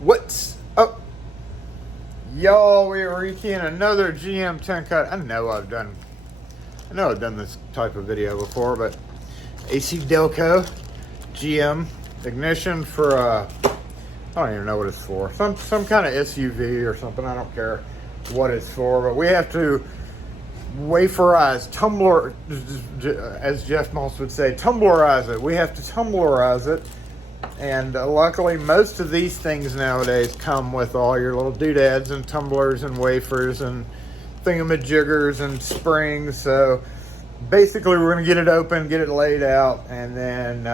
What's up, y'all? We're rekeying another GM 10 cut. I know I've done this type of video before, but AC Delco GM Ignition for I don't even know what it's for. Some kind of SUV or something. I don't care what it's for, but we have to waferize, tumbler, as Jeff Moss would say, tumblerize it. We have to tumblerize it. And luckily, most of these things nowadays come with all your little doodads and tumblers and wafers and thingamajiggers and springs. So basically, we're going to get it open, get it laid out, and then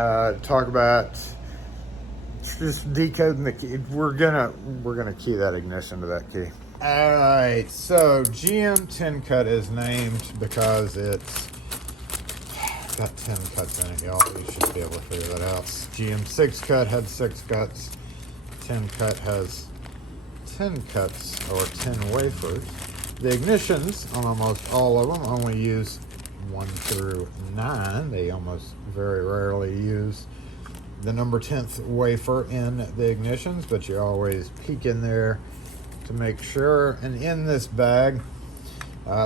talk about just decoding the key. We're gonna key that ignition to that key. All right. So GM 10 cut is named because it's got 10 cuts in it, y'all. You should be able to figure that out. GM 6 cut had 6 cuts. 10 cut has 10 cuts or 10 wafers. The ignitions on almost all of them only use 1 through 9. They almost very rarely use the number 10th wafer in the ignitions, but you always peek in there to make sure. And in this bag,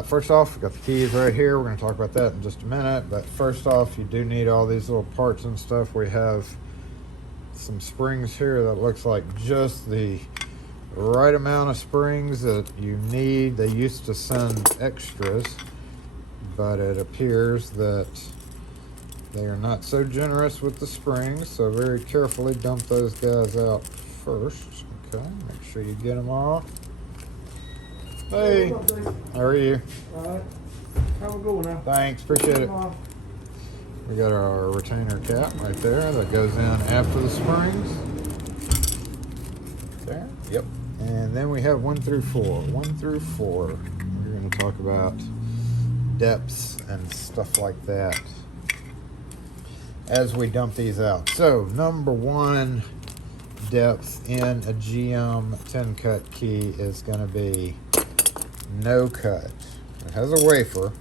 first off, we've got the keys right here. We're going to talk about that in just a minute. But first off, you do need all these little parts and stuff. We have some springs here that looks like just the right amount of springs that you need. They used to send extras, but it appears that they are not so generous with the springs. So very carefully dump those guys out first. Okay, make sure you get them off. Hey, how are you? Alright, how we going now? Thanks, appreciate it. We got our retainer cap right there that goes in after the springs. There, yep. And then we have 1 through 4. 1 through 4. We're going to talk about depths and stuff like that as we dump these out. So, number 1 depth in a GM 10 cut key is going to be no cut. It has a wafer,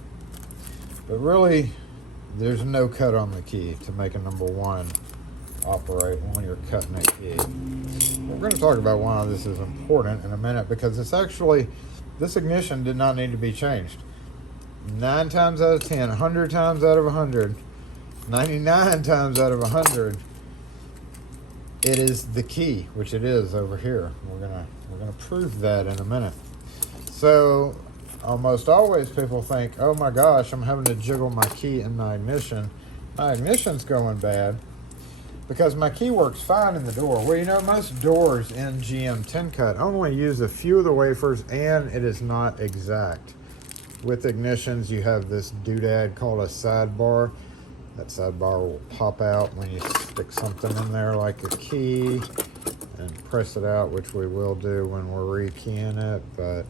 but really there's no cut on the key to make a number 1 operate when you're cutting a key. We're going to talk about why this is important in a minute, because it's actually, this ignition did not need to be changed. 9 times out of 10, 100 times out of 100, 99 times out of 100, it is the key, which it is over here. We're gonna prove that in a minute. So almost always people think, oh my gosh, I'm having to jiggle my key in my ignition. My ignition's going bad because my key works fine in the door. Well, you know, most doors in GM 10 cut only use a few of the wafers, and it is not exact. With ignitions, you have this doodad called a sidebar. That sidebar will pop out when you stick something in there like a key and press it out, which we will do when we're rekeying it. But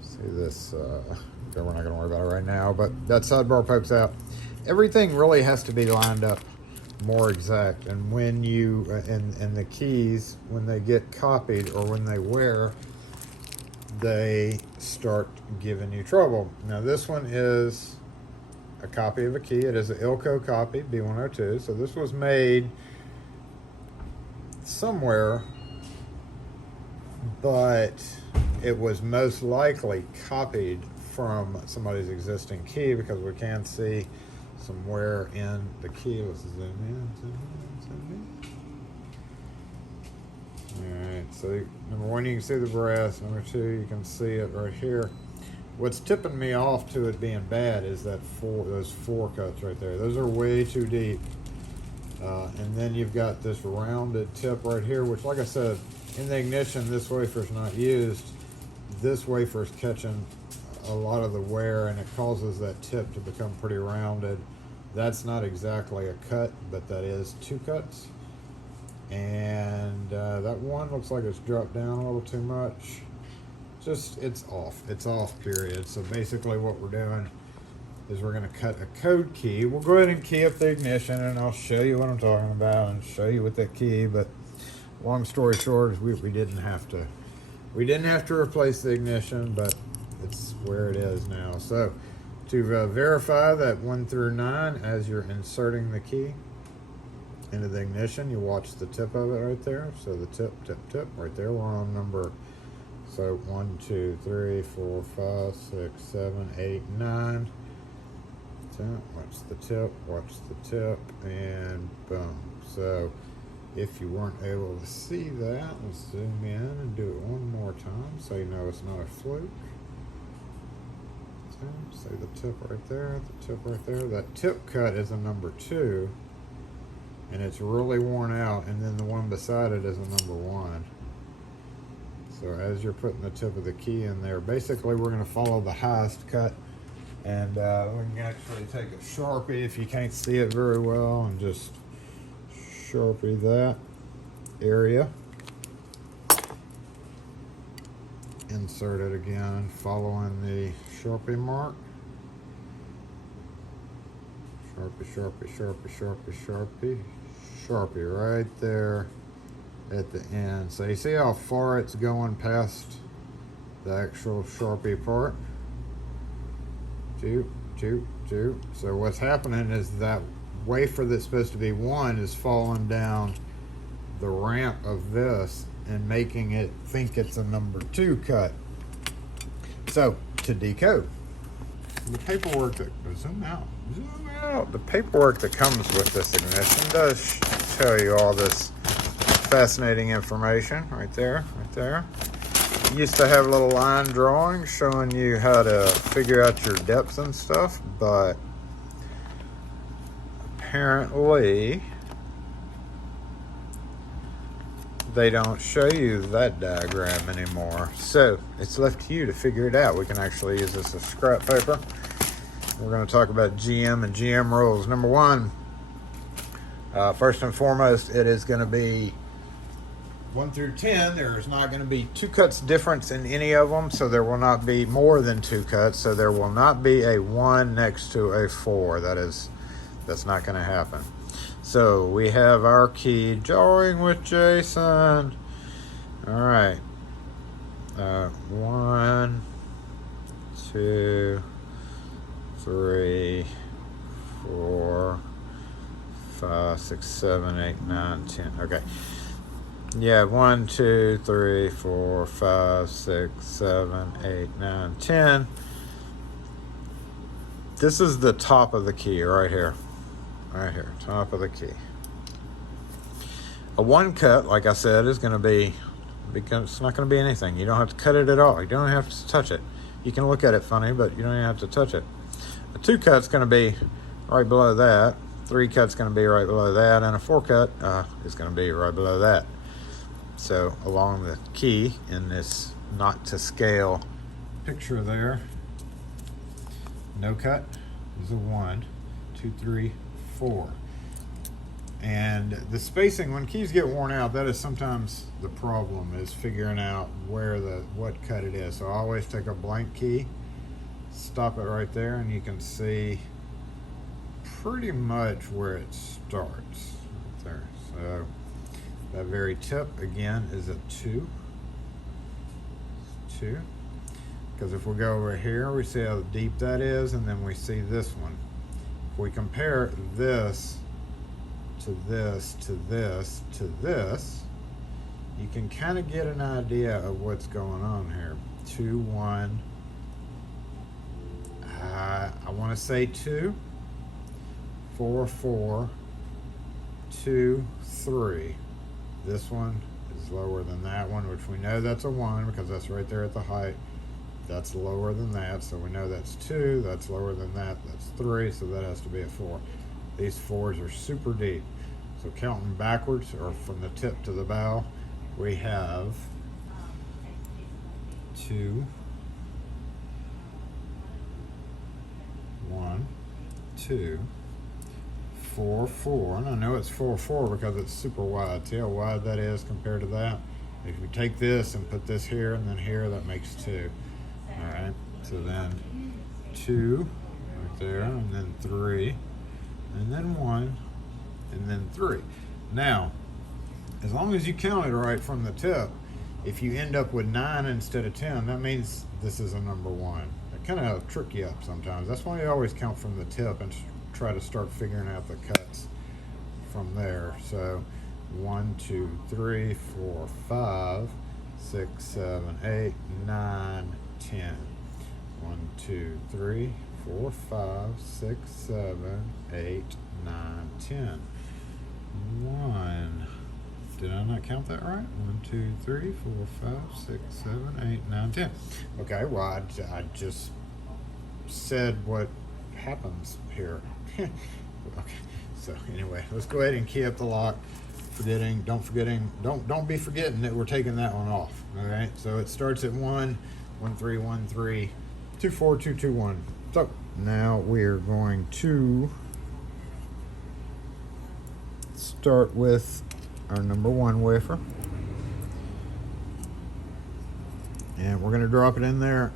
see this, we're not going to worry about it right now, but that sidebar pokes out. Everything really has to be lined up more exact. And when you, and the keys, when they get copied or when they wear, they start giving you trouble. Now this one is a copy of a key. It is an Ilco copy, B102. So this was made somewhere, but it was most likely copied from somebody's existing key, because we can see some wear in the key. Let's zoom in, zoom in. All right, so number 1, you can see the brass. Number 2, you can see it right here. What's tipping me off to it being bad is that those 4 cuts right there. Those are way too deep. And then you've got this rounded tip right here, which, like I said, in the ignition, this wafer's not used. This wafer's catching a lot of the wear, and it causes that tip to become pretty rounded. That's not exactly a cut, but that is 2 cuts. And that one looks like it's dropped down a little too much. Just, it's off, period. So basically what we're doing is we're going to cut a code key. We'll go ahead and key up the ignition, and I'll show you what I'm talking about and show you with that key. But long story short is we didn't have to replace the ignition, but it's where it is now. So to verify that 1 through 9 as you're inserting the key, into the ignition, you watch the tip of it right there. So the tip, right there. We're on number, so 1, 2, 3, 4, 5, 6, 7, 8, 9. 10. Watch the tip, and boom. So if you weren't able to see that, let's zoom in and do it one more time so you know it's not a fluke. See the tip right there, That tip cut is a number 2, and it's really worn out, and then the one beside it is a number 1. So as you're putting the tip of the key in there, basically we're going to follow the highest cut, and we can actually take a Sharpie if you can't see it very well and just Sharpie that area. Insert it again, following the Sharpie mark. Sharpie right there at the end. So you see how far it's going past the actual Sharpie part? Two. So what's happening is that wafer that's supposed to be 1 is falling down the ramp of this and making it think it's a number 2 cut. So to decode, the paperwork that zoom out. The paperwork that comes with this ignition does tell you all this fascinating information right there. It used to have little line drawings showing you how to figure out your depth and stuff, but apparently they don't show you that diagram anymore. So it's left to you to figure it out. We can actually use this as scrap paper. We're going to talk about GM and GM rules. Number 1, first and foremost, it is going to be 1 through 10. There's not going to be 2 cuts difference in any of them, so there will not be more than 2 cuts. So there will not be a 1 next to a 4. That's not going to happen. So we have our key, Drawing with Jason. All right. 1, 2, 3, 4, 5, 6, 7, 8, 9, 10. Okay. Yeah, 1, 2, 3, 4, 5, 6, 7, 8, 9, 10. This is the top of the key right here. Right here, top of the key. A 1 cut, like I said, is going to be, it's not going to be anything. You don't have to cut it at all. You don't have to touch it. You can look at it funny, but you don't even have to touch it. A 2 cut's going to be right below that. 3 cut's going to be right below that, and a 4 cut is going to be right below that. So along the key in this not to scale picture there, no cut is a 1, 2, 3, 4. And the spacing, when keys get worn out, that is sometimes the problem, is figuring out what cut it is. So I always take a blank key, stop it right there, and you can see pretty much where it starts right there. So that very tip again is a 2. Because if we go over here, we see how deep that is, and then we see this one. If we compare this to this to this to this, you can kind of get an idea of what's going on here. 2, 1. I want to say 2, 4, 4, 2, 3. This one is lower than that one, which we know that's a 1 because that's right there at the height. That's lower than that, so we know that's 2. That's lower than that, that's 3, so that has to be a 4. These 4s are super deep. So counting backwards, or from the tip to the bow, we have 2, 1, 2, 4, 4. And I know it's 4, 4 because it's super wide. See how wide that is compared to that? If we take this and put this here and then here, that makes 2. All right, so then 2 right there, and then 3, and then 1, and then 3. Now, as long as you count it right from the tip, if you end up with 9 instead of 10, that means this is a number 1. It kind of trick you up sometimes. That's why you always count from the tip and try to start figuring out the cuts from there. So 1, 2, 3, 4, 5, 6, 7, 8, 9, 10. 1, 2, 3, 4, 5, 6, 7, 8, 9, 10. 1. Did I not count that right? 1, 2, 3, 4, 5, 6, 7, 8, 9, 10. Okay, well, I just said what happens here. Okay, so anyway, let's go ahead and key up the lock. Don't be forgetting that we're taking that one off. All right, so it starts at 1, 1, 3, 1, 3, 2, 4, 2, 2, 1. So now we're going to start with our number 1 wafer, and we're going to drop it in there.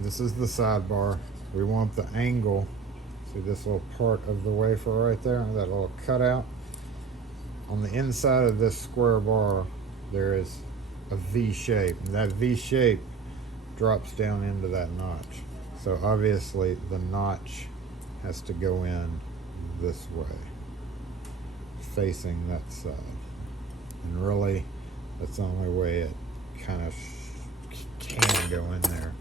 This is the sidebar. We want the angle. See this little part of the wafer right there, that little cutout? On the inside of this square bar, there is a V shape. And that V shape drops down into that notch. So obviously the notch has to go in this way, facing that side. And really, that's the only way it kind of can go in there.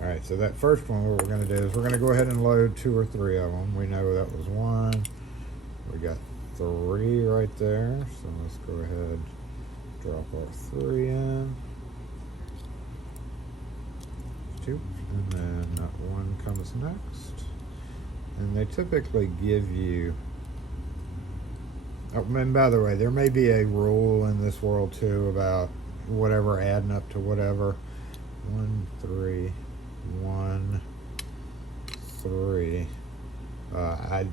All right, so that first one, what we're going to do is we're going to go ahead and load 2 or 3 of them. We know that was 1. We got 3 right there. So let's go ahead, drop our 3 in. 2, and then that 1 comes next. And they typically give you, oh, and by the way, there may be a rule in this world too about whatever adding up to whatever. 1, 3, 1, 3. I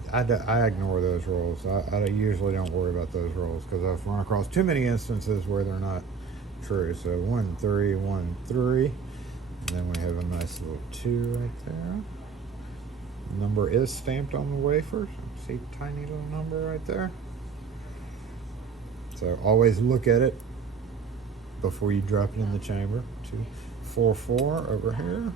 ignore those rules. I usually don't worry about those rules because I've run across too many instances where they're not true. So 1, 3, 1, 3. And then we have a nice little 2 right there. The number is stamped on the wafer. See tiny little number right there. So always look at it before you drop it in the chamber. 2, 4, 4 over here.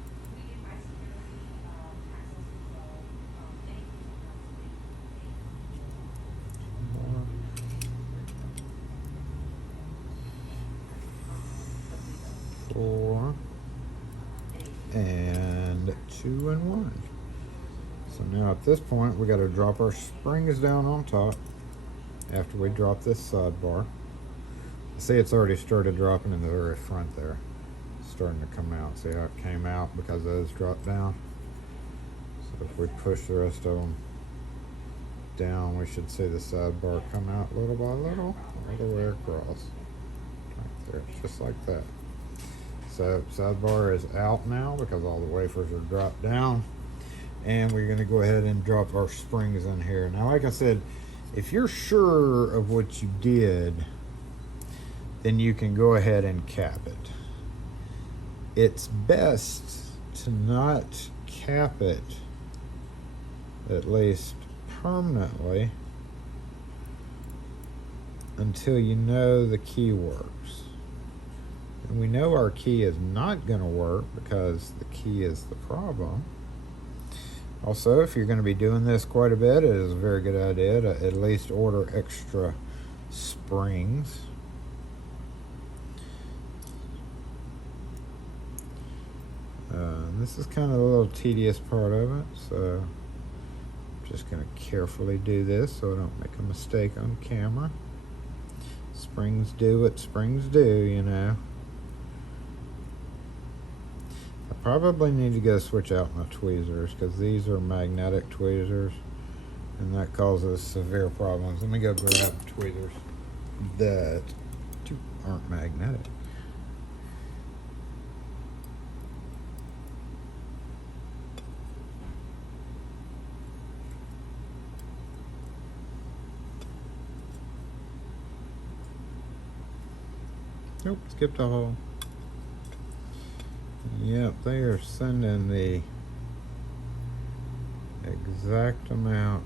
Four and 2 and 1. So now at this point we got to drop our springs down on top after we drop this sidebar. See, it's already started dropping in the very front there. It's starting to come out. See how it came out because those dropped down? So if we push the rest of them down, we should see the sidebar come out little by little all the way across. Right there, just like that. So sidebar is out now because all the wafers are dropped down. And we're going to go ahead and drop our springs in here. Now, like I said, if you're sure of what you did, then you can go ahead and cap it. It's best to not cap it, at least permanently, until you know the key works. And we know our key is not going to work because the key is the problem. Also, if you're going to be doing this quite a bit, it is a very good idea to at least order extra springs. This is kind of a little tedious part of it, so I'm just going to carefully do this so I don't make a mistake on camera. Springs do what springs do, you know. I probably need to go switch out my tweezers because these are magnetic tweezers and that causes severe problems. Let me go grab tweezers that aren't magnetic. Nope, skipped a hole. Yep, they are sending the exact amount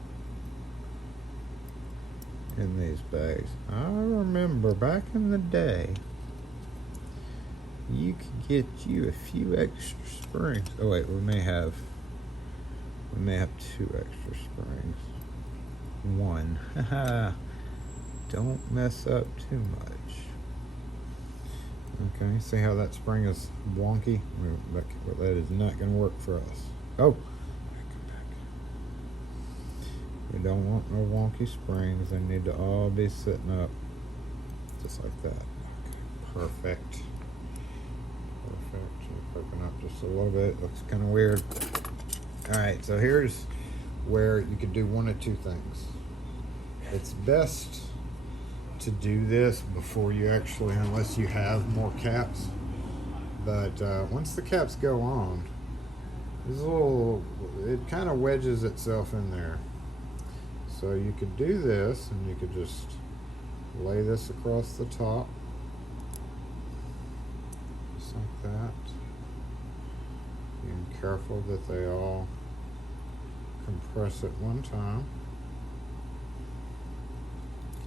in these bags. I remember back in the day, you could get you a few extra springs. Oh wait, we may have 2 extra springs. 1. Don't mess up too much. Okay, see how that spring is wonky? Well, that is not going to work for us. Oh! We don't want no wonky springs. They need to all be sitting up just like that. Okay, perfect. Perfect. Poking up just a little bit. Looks kind of weird. Alright, so here's where you could do one of two things. It's best to do this before you actually, unless you have more caps. But once the caps go on, this little, it kind of wedges itself in there. So you could do this, and you could just lay this across the top, just like that. Being careful that they all compress at one time.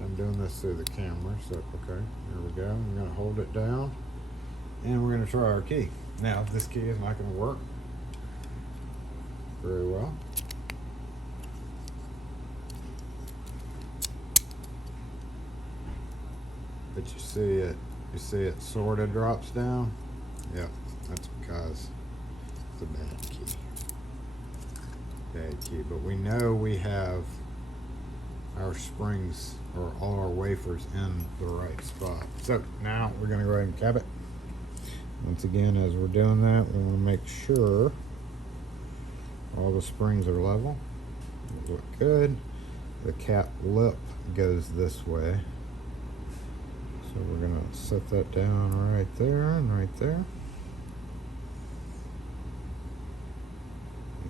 I'm doing this through the camera, so okay, there we go. I'm going to hold it down, and we're going to try our key. Now, this key is not going to work very well. But you see it sort of drops down. Yeah, that's because it's a bad key. Bad key, but we know we have our springs or all our wafers in the right spot. So now we're going to go ahead and cap it. Once again, as we're doing that, we want to make sure all the springs are level. They look good. The cap lip goes this way. So we're going to set that down right there and right there.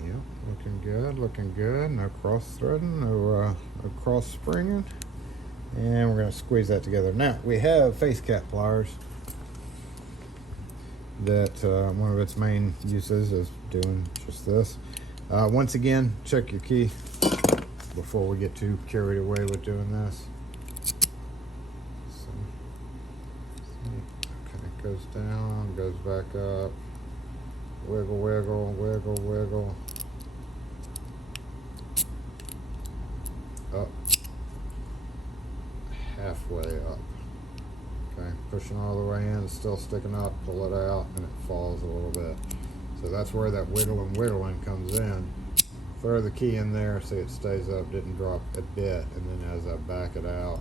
Yep, looking good, looking good. No cross threading, no cross springing. And we're going to squeeze that together. Now, we have face cap pliers that one of its main uses is doing just this. Once again, check your key before we get too carried away with doing this. So, okay, it goes down, goes back up. Wiggle, wiggle, wiggle, wiggle. Up. Halfway up. Okay, pushing all the way in, still sticking up, pull it out, and it falls a little bit. So that's where that wiggling, wiggling comes in. Throw the key in there, see it stays up, didn't drop a bit, and then as I back it out,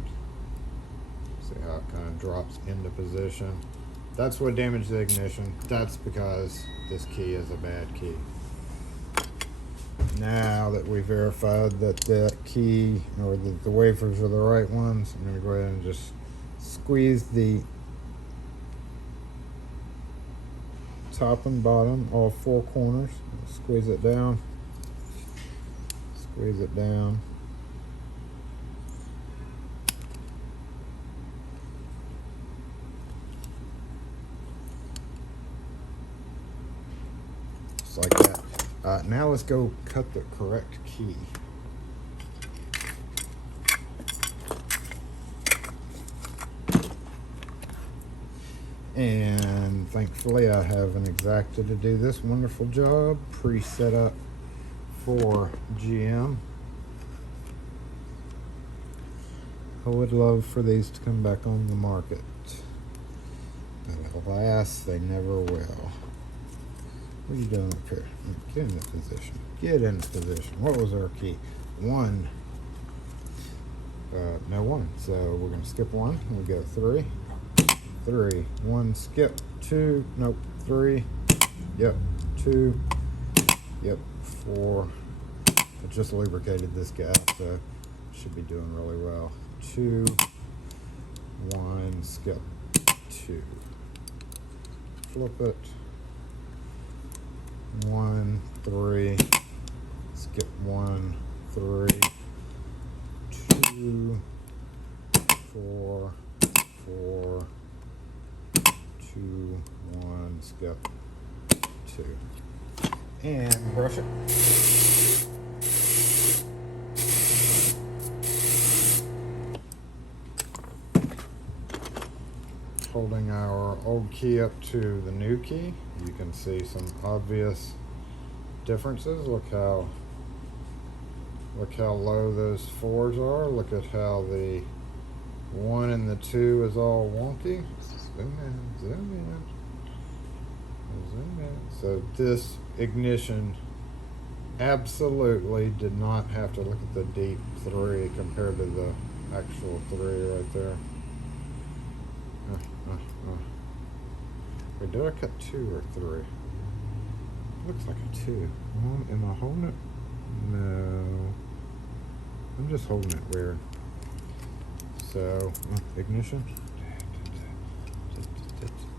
see how it kind of drops into position. That's what damaged the ignition. That's because this key is a bad key. Now that we verified that that key or that the wafers are the right ones, I'm going to go ahead and just squeeze the top and bottom, all four corners. Squeeze it down. Squeeze it down. Just like that. Now let's go cut the correct key. And thankfully I have an X-Acto to do this wonderful job, pre-set up for GM. I would love for these to come back on the market, but alas, they never will. What are you doing up here? Get in position. Get in position. What was our key? 1. No 1. So we're going to skip 1. We'll go 3. 3. 1. Skip. 2. Nope. 3. Yep. 2. Yep. 4. I just lubricated this guy, so should be doing really well. 2. 1. Skip. 2. Flip it. 1, 3, skip 1, 3, 2, 4, 4, 2, 1, skip 2, and brush it. Holding our old key up to the new key, you can see some obvious differences. Look Look how low those 4s are. Look at how the 1 and the 2 is all wonky. Zoom in, zoom in, zoom in. So this ignition absolutely did not have to look at the deep 3 compared to the actual 3 right there. Wait, did I cut 2 or 3? Looks like a 2. Am I holding it? No. I'm just holding it weird. So, ignition.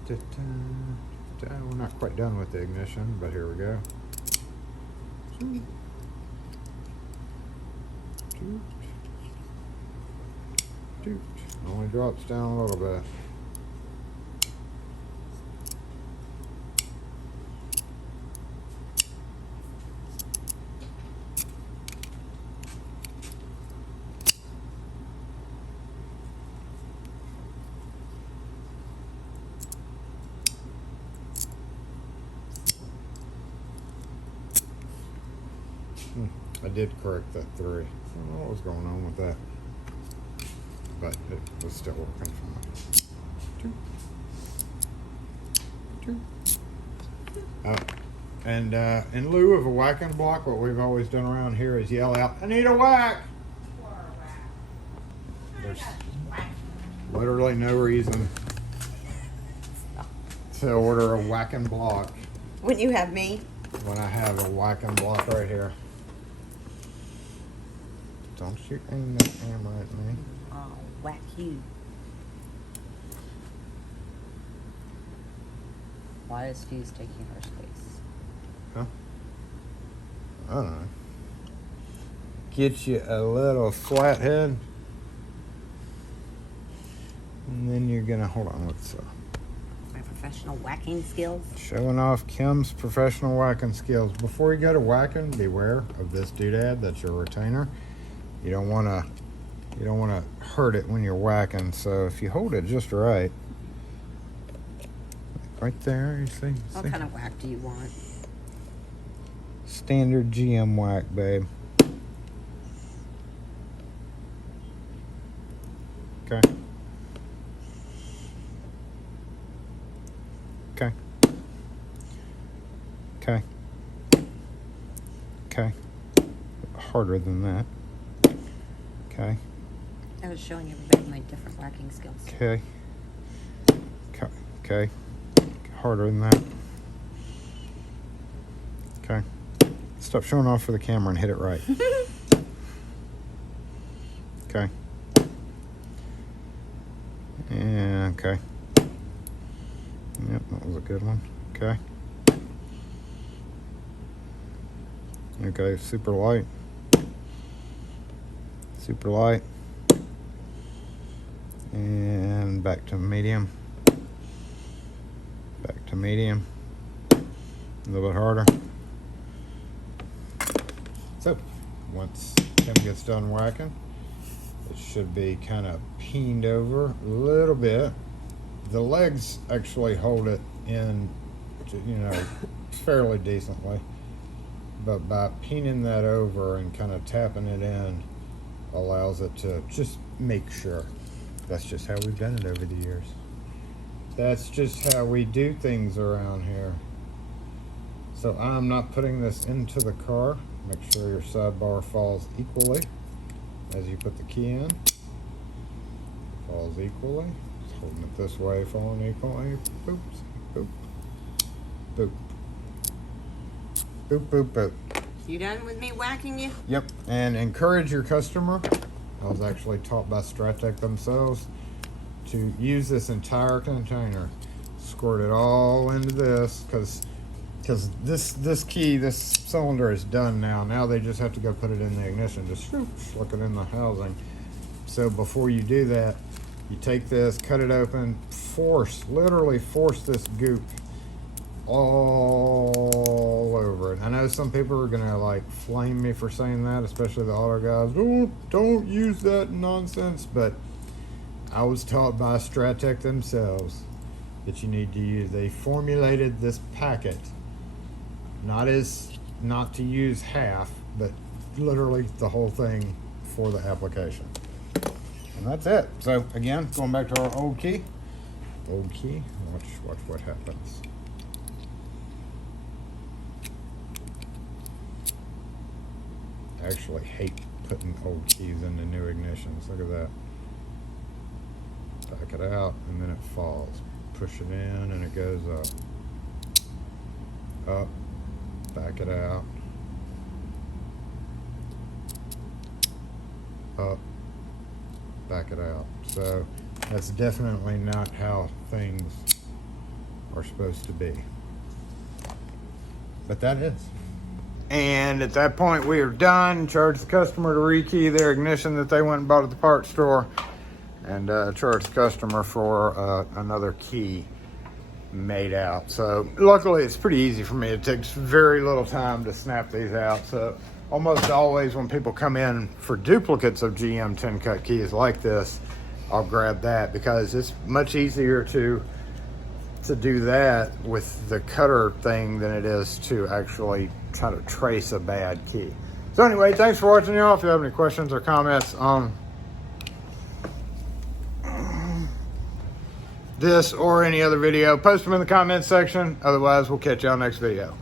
We're not quite done with the ignition, but here we go. Only drops down a little bit. I did correct that 3. I don't know what was going on with that, but it was still working fine. And in lieu of a whacking block, what we've always done around here is yell out, "I need a whack!" There's literally no reason to order a whacking block When you have me. when I have a whacking block right here. Don't you aim that camera at me. I'll whack you. Why is Fuse taking her space? Huh? I don't know. Get you a little flathead. And then you're gonna, hold on, let's My professional whacking skills. showing off Kim's professional whacking skills. Before you go to whacking, beware of this doodad. That's your retainer. You don't wanna hurt it when you're whacking. So if you hold it just right there, you see? What kind of whack do you want? Standard GM whack, babe. Okay. Okay. Okay. Okay. Harder than that. Okay. I was showing everybody my different whacking skills. Okay. Okay. Harder than that. Okay. Stop showing off for the camera and hit it right. Okay. Yeah, okay. Yep, that was a good one. Okay. Okay, super light. Super light. And back to medium. Back to medium. A little bit harder. So, once Kim gets done whacking, it should be kind of peened over a little bit. The legs actually hold it in, fairly decently. But by peening that over and kind of tapping it in allows it to just make sure. That's just how we've done it over the years. That's just how we do things around here. So I'm not putting this into the car. Make sure your sidebar falls equally as you put the key in. Falls equally. Just holding it this way, falling equally. Boop, boop, boop. Boop, boop, boop. You done with me whacking you? Yep, and encourage your customer. I was actually taught by Stratec themselves to use this entire container, squirt it all into this, because this key, this cylinder is done now. Now they just have to go put it in the ignition, just look it in the housing. So before you do that, you take this, cut it open, literally force this goop all over it. I know some people are gonna like flame me for saying that, especially the auto guys. Don't use that nonsense, but I was taught by Stratec themselves that you need to use. They formulated this packet not to use half, but literally the whole thing for the application. And that's it. So again, going back to our old key. Old key. Watch what happens. I actually hate putting old keys into new ignitions. Look at that. Back it out and then it falls. Push it in and it goes up. Up. Back it out. Up. Back it out. So that's definitely not how things are supposed to be. But that is. And at that point we are done. Charge the customer to rekey their ignition that they went and bought at the parts store. And charge the customer for another key made out. So luckily it's pretty easy for me. It takes very little time to snap these out. So almost always when people come in for duplicates of GM 10 cut keys like this, I'll grab that because it's much easier to do that with the cutter thing than it is to actually try to trace a bad key. So anyway, thanks for watching, y'all. If you have any questions or comments on this or any other video, post them in the comments section. Otherwise, we'll catch y'all next video.